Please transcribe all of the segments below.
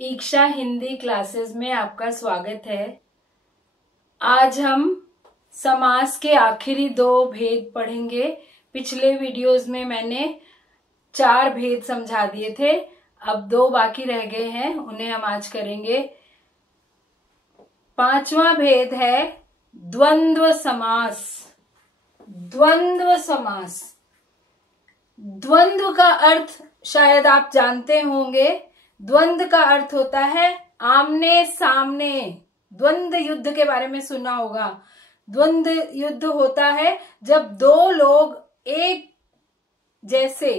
ईक्षा Hindi classes में आपका स्वागत है। आज हम समास के आखिरी 2 भेद पढ़ेंगे। पिछले वीडियोस में मैंने 4 भेद समझा दिए थे, अब 2 बाकी रह गए हैं, उन्हें हम आज करेंगे। 5वां भेद है द्वंद्व समास। द्वंद्व समास, द्वंद्व का अर्थ शायद आप जानते होंगे। द्वंद्व का अर्थ होता है आमने सामने। द्वंद्व युद्ध के बारे में सुना होगा। द्वंद्व युद्ध होता है जब 2 लोग एक जैसे,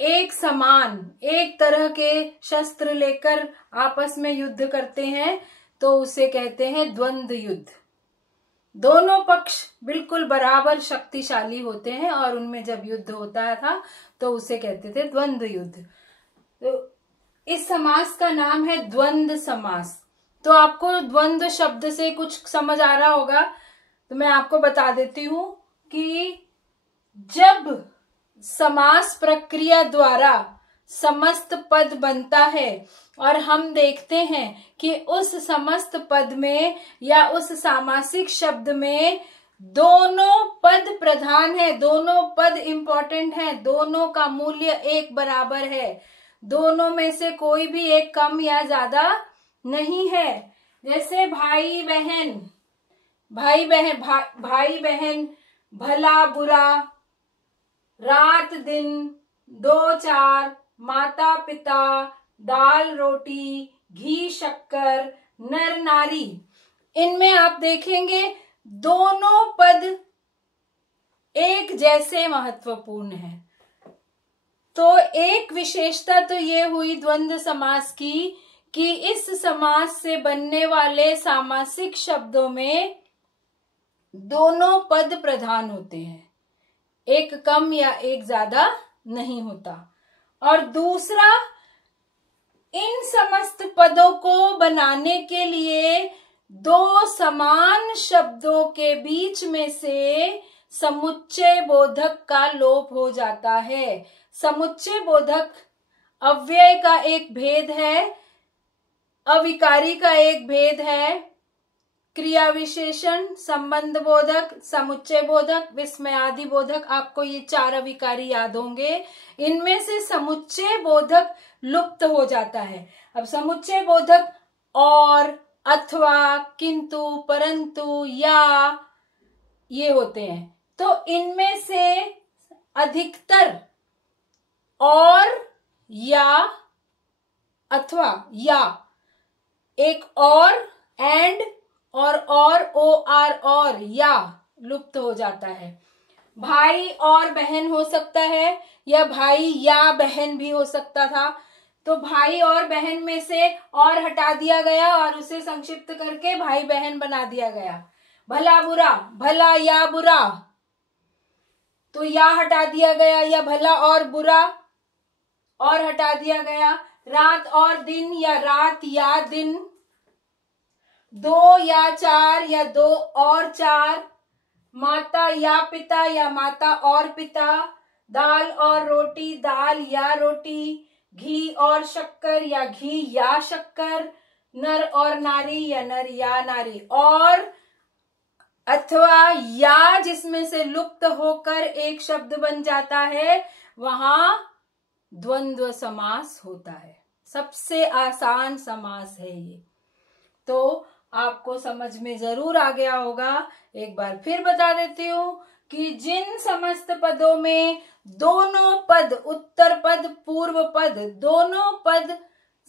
एक समान, एक तरह के शस्त्र लेकर आपस में युद्ध करते हैं, तो उसे कहते हैं द्वंद्व युद्ध। दोनों पक्ष बिल्कुल बराबर शक्तिशाली होते हैं और उनमें जब युद्ध होता था तो उसे कहते थे द्वंद्व युद्ध। तो इस समास का नाम है द्वंद्व समास। तो आपको द्वंद्व शब्द से कुछ समझ आ रहा होगा, तो मैं आपको बता देती हूं कि जब समास प्रक्रिया द्वारा समस्त पद बनता है और हम देखते हैं कि उस समस्त पद में या उस सामासिक शब्द में दोनों पद प्रधान है, दोनों पद इंपॉर्टेंट हैं, दोनों का मूल्य एक बराबर है, दोनों में से कोई भी एक कम या ज्यादा नहीं है। जैसे भाई बहन, भाई बहन, भला बुरा, रात दिन, 2-4, माता पिता, दाल रोटी, घी शक्कर, नर नारी। इनमें आप देखेंगे दोनों पद एक जैसे महत्वपूर्ण है। तो एक विशेषता तो ये हुई द्वंद्व समास की कि इस समास से बनने वाले सामासिक शब्दों में दोनों पद प्रधान होते हैं, एक कम या एक ज्यादा नहीं होता। और दूसरा, इन समस्त पदों को बनाने के लिए 2 समान शब्दों के बीच में से समुच्चय बोधक का लोप हो जाता है। समुच्चय बोधक अव्यय का एक भेद है, अविकारी का एक भेद है, क्रिया विशेषण, संबंध बोधक, समुच्चय बोधक, विस्मयादि बोधक। आपको ये 4 अविकारी याद होंगे। इनमें से समुच्चय बोधक लुप्त हो जाता है। अब समुच्चय बोधक और, अथवा, किंतु, परंतु, या ये होते हैं। तो इनमें से अधिकतर और, या, अथवा, या, एक एंड और ओ आर और, या लुप्त हो जाता है। भाई और बहन हो सकता है या भाई या बहन भी हो सकता था। तो भाई और बहन में से और हटा दिया गया और उसे संक्षिप्त करके भाई बहन बना दिया गया। भला बुरा, भला या बुरा, तो या हटा दिया गया, या भला और बुरा और हटा दिया गया। रात और दिन या रात या दिन, 2 या 4 या 2 और 4, माता या पिता या माता और पिता, दाल और रोटी, दाल या रोटी, घी और शक्कर या घी या शक्कर, नर और नारी या नर या नारी। और अथवा या जिसमें से लुप्त होकर एक शब्द बन जाता है, वहां द्वंद्व समास होता है। सबसे आसान समास है ये। तो आपको समझ में जरूर आ गया होगा। एक बार फिर बता देती हूं कि जिन समस्त पदों में दोनों पद, उत्तर पद, पूर्व पद, दोनों पद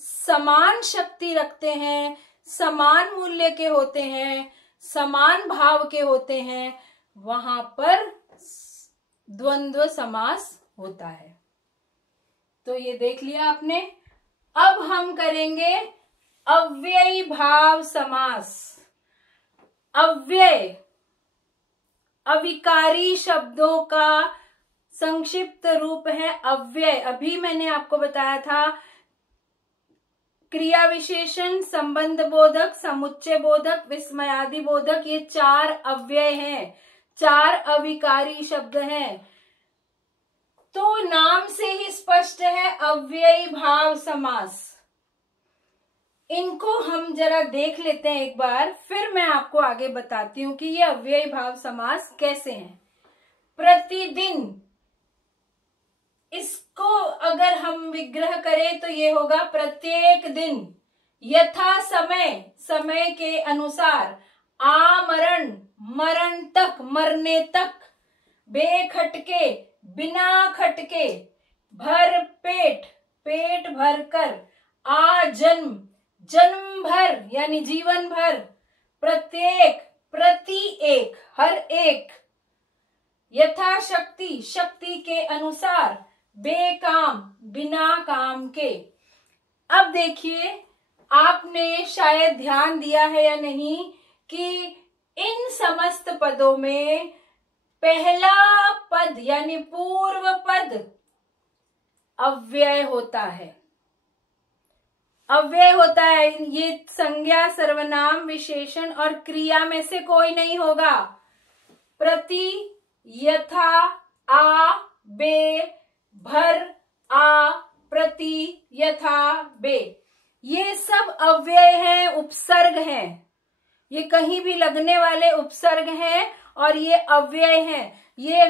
समान शक्ति रखते हैं, समान मूल्य के होते हैं, समान भाव के होते हैं, वहां पर द्वंद्व समास होता है। तो ये देख लिया आपने। अब हम करेंगे अव्ययी भाव समास। अव्यय, अविकारी शब्दों का संक्षिप्त रूप है अव्यय। अभी मैंने आपको बताया था क्रिया विशेषण, संबंध बोधक, समुच्चय बोधक, विस्मयादि बोधक, ये 4 अव्यय हैं, 4 अविकारी शब्द हैं। तो नाम से ही स्पष्ट है अव्ययी भाव समास। इनको हम जरा देख लेते हैं एक बार, फिर मैं आपको आगे बताती हूँ कि ये अव्ययी भाव समास कैसे हैं। प्रतिदिन, इसको अगर हम विग्रह करें तो ये होगा प्रत्येक दिन। यथा समय, समय के अनुसार। आमरण, मरण तक, मरने तक। बेखटके, बिना खटके। भर पेट, पेट भर कर। आजन्म, जन्म भर यानी जीवन भर। प्रत्येक, प्रति एक, हर एक। यथाशक्ति, शक्ति के अनुसार। बेकाम, बिना काम के। अब देखिए, आपने शायद ध्यान दिया है या नहीं कि इन समस्त पदों में पहला पद यानी पूर्व पद अव्यय होता है। अव्यय होता है। ये संज्ञा, सर्वनाम, विशेषण और क्रिया में से कोई नहीं होगा। प्रति, यथा, आ, बे, भर, आ, प्रति, यथा, बे, ये सब अव्यय हैं, उपसर्ग हैं। ये कहीं भी लगने वाले उपसर्ग हैं और ये अव्यय हैं। ये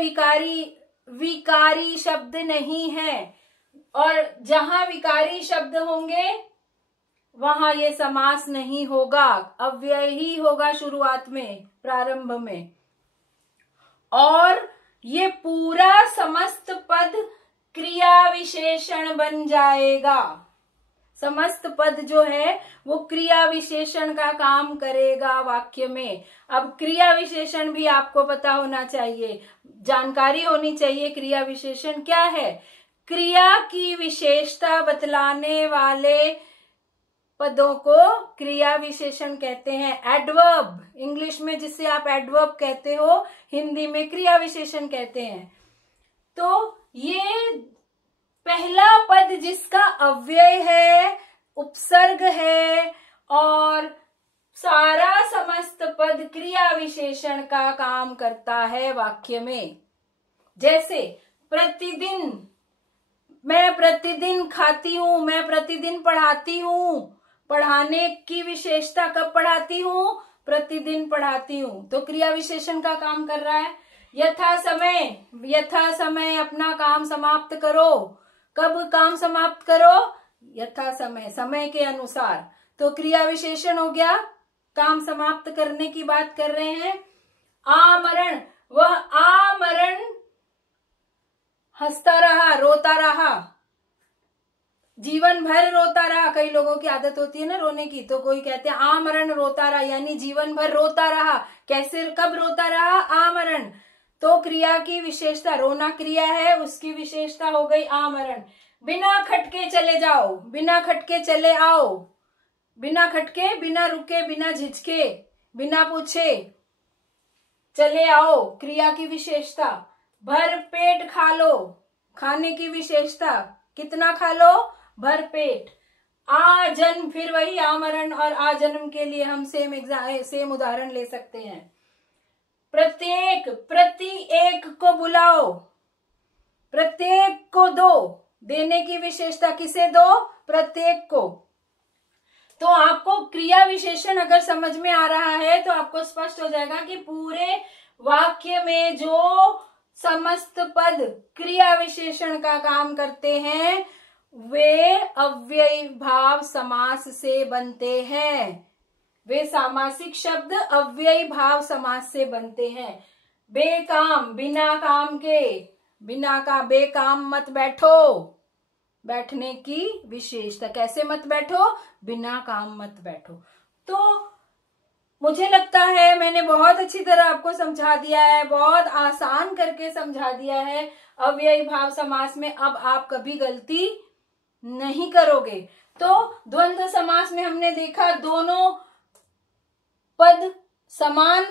विकारी शब्द नहीं है। और जहां विकारी शब्द होंगे वहां ये समास नहीं होगा, अव्यय ही होगा शुरुआत में, प्रारंभ में। और ये पूरा समस्त पद क्रिया विशेषण बन जाएगा। समस्त पद जो है वो क्रिया विशेषण का काम करेगा वाक्य में। अब क्रिया विशेषण भी आपको पता होना चाहिए, जानकारी होनी चाहिए। क्रिया विशेषण क्या है? क्रिया की विशेषता बतलाने वाले पदों को क्रिया विशेषण कहते हैं। एडवर्ब, इंग्लिश में जिसे आप एडवर्ब कहते हो, हिंदी में क्रिया विशेषण कहते हैं। तो ये पहला पद जिसका अव्यय है, उपसर्ग है और सारा समस्त पद क्रिया विशेषण का काम करता है वाक्य में। जैसे प्रतिदिन, मैं प्रतिदिन खाती हूं, मैं प्रतिदिन पढ़ाती हूं। पढ़ाने की विशेषता कब पढ़ाती हूं? प्रतिदिन पढ़ाती हूं, तो क्रिया विशेषण का काम कर रहा है। यथा समय, यथा समय अपना काम समाप्त करो। कब काम समाप्त करो? यथा समय, समय के अनुसार, तो क्रिया विशेषण हो गया। काम समाप्त करने की बात कर रहे हैं। आमरण, वह आमरण हंसता रहा, रोता रहा, जीवन भर रोता रहा। कई लोगों की आदत होती है ना रोने की, तो कोई कहते हैं आमरण रोता रहा, यानी जीवन भर रोता रहा। कैसे, कब रोता रहा? आमरण, तो क्रिया की विशेषता, रोना क्रिया है, उसकी विशेषता हो गई आमरण। बिना खटके चले जाओ, बिना खटके चले आओ। बिना खटके, बिना रुके, बिना झिझके, बिना पूछे चले आओ, क्रिया की विशेषता। भर पेट खा लो, खाने की विशेषता, कितना खा लो? भर पेट। आजन्म, फिर वही आमरण और आजन्म के लिए हम सेम उदाहरण ले सकते हैं। प्रत्येक, प्रति एक को बुलाओ, प्रत्येक को दो, देने की विशेषता, किसे दो? प्रत्येक को। तो आपको क्रिया विशेषण अगर समझ में आ रहा है तो आपको स्पष्ट हो जाएगा कि पूरे वाक्य में जो समस्त पद क्रिया विशेषण का काम करते हैं वे अव्ययी भाव समास से बनते हैं। वे सामासिक शब्द अव्ययी भाव समास से बनते हैं। बेकाम, बिना काम के, बिना का, बेकाम मत बैठो, बैठने की विशेषता। कैसे मत बैठो? बिना काम मत बैठो। तो मुझे लगता है मैंने बहुत अच्छी तरह आपको समझा दिया है, बहुत आसान करके समझा दिया है अव्ययी भाव समास में। अब आप कभी गलती नहीं करोगे। तो द्वंद्व समास में हमने देखा दोनों पद समान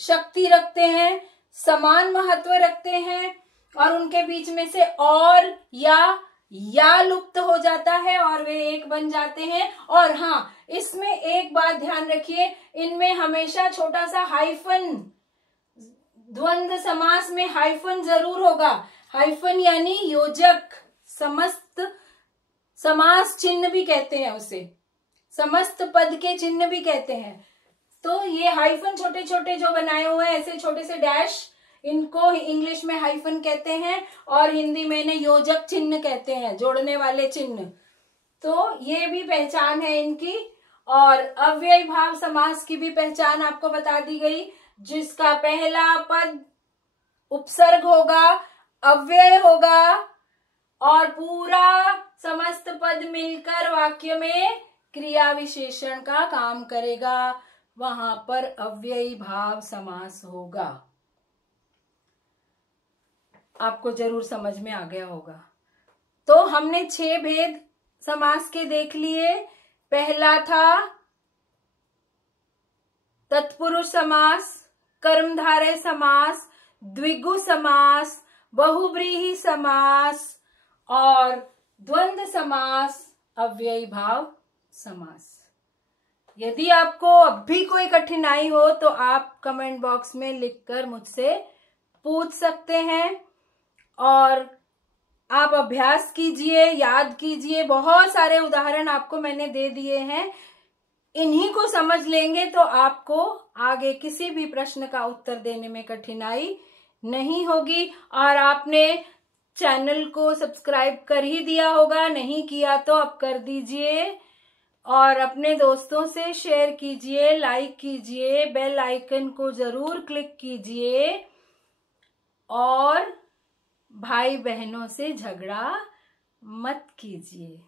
शक्ति रखते हैं, समान महत्व रखते हैं और उनके बीच में से और या लुप्त हो जाता है और वे एक बन जाते हैं। और हाँ, इसमें एक बात ध्यान रखिए, इनमें हमेशा छोटा सा हाइफन, द्वंद्व समास में हाइफन जरूर होगा। हाइफन यानी योजक, समस्त समास चिन्ह भी कहते हैं उसे। समस्त पद के चिन्ह भी कहते हैं। तो ये हाइफन छोटे छोटे जो बनाए हुए हैं, ऐसे छोटे से डैश, इनको इंग्लिश में हाइफन कहते हैं और हिंदी में इन्हें योजक चिन्ह कहते हैं, जोड़ने वाले चिन्ह। तो ये भी पहचान है इनकी। और अव्ययी भाव समास की भी पहचान आपको बता दी गई, जिसका पहला पद उपसर्ग होगा, अव्यय होगा और पूरा समस्त पद मिलकर वाक्य में क्रिया विशेषण का काम करेगा, वहां पर अव्ययी भाव समास होगा। आपको जरूर समझ में आ गया होगा। तो हमने 6 भेद समास के देख लिए। पहला था तत्पुरुष समास, कर्मधारय समास, द्विगु समास, बहुव्रीहि समास और द्वंद्व समास, अव्ययी भाव समास। यदि आपको अब भी कोई कठिनाई हो तो आप कमेंट बॉक्स में लिखकर मुझसे पूछ सकते हैं और आप अभ्यास कीजिए, याद कीजिए। बहुत सारे उदाहरण आपको मैंने दे दिए हैं, इन्हीं को समझ लेंगे तो आपको आगे किसी भी प्रश्न का उत्तर देने में कठिनाई नहीं होगी। और आपने चैनल को सब्सक्राइब कर ही दिया होगा, नहीं किया तो अब कर दीजिए और अपने दोस्तों से शेयर कीजिए, लाइक कीजिए, बेल आइकन को जरूर क्लिक कीजिए और भाई बहनों से झगड़ा मत कीजिए।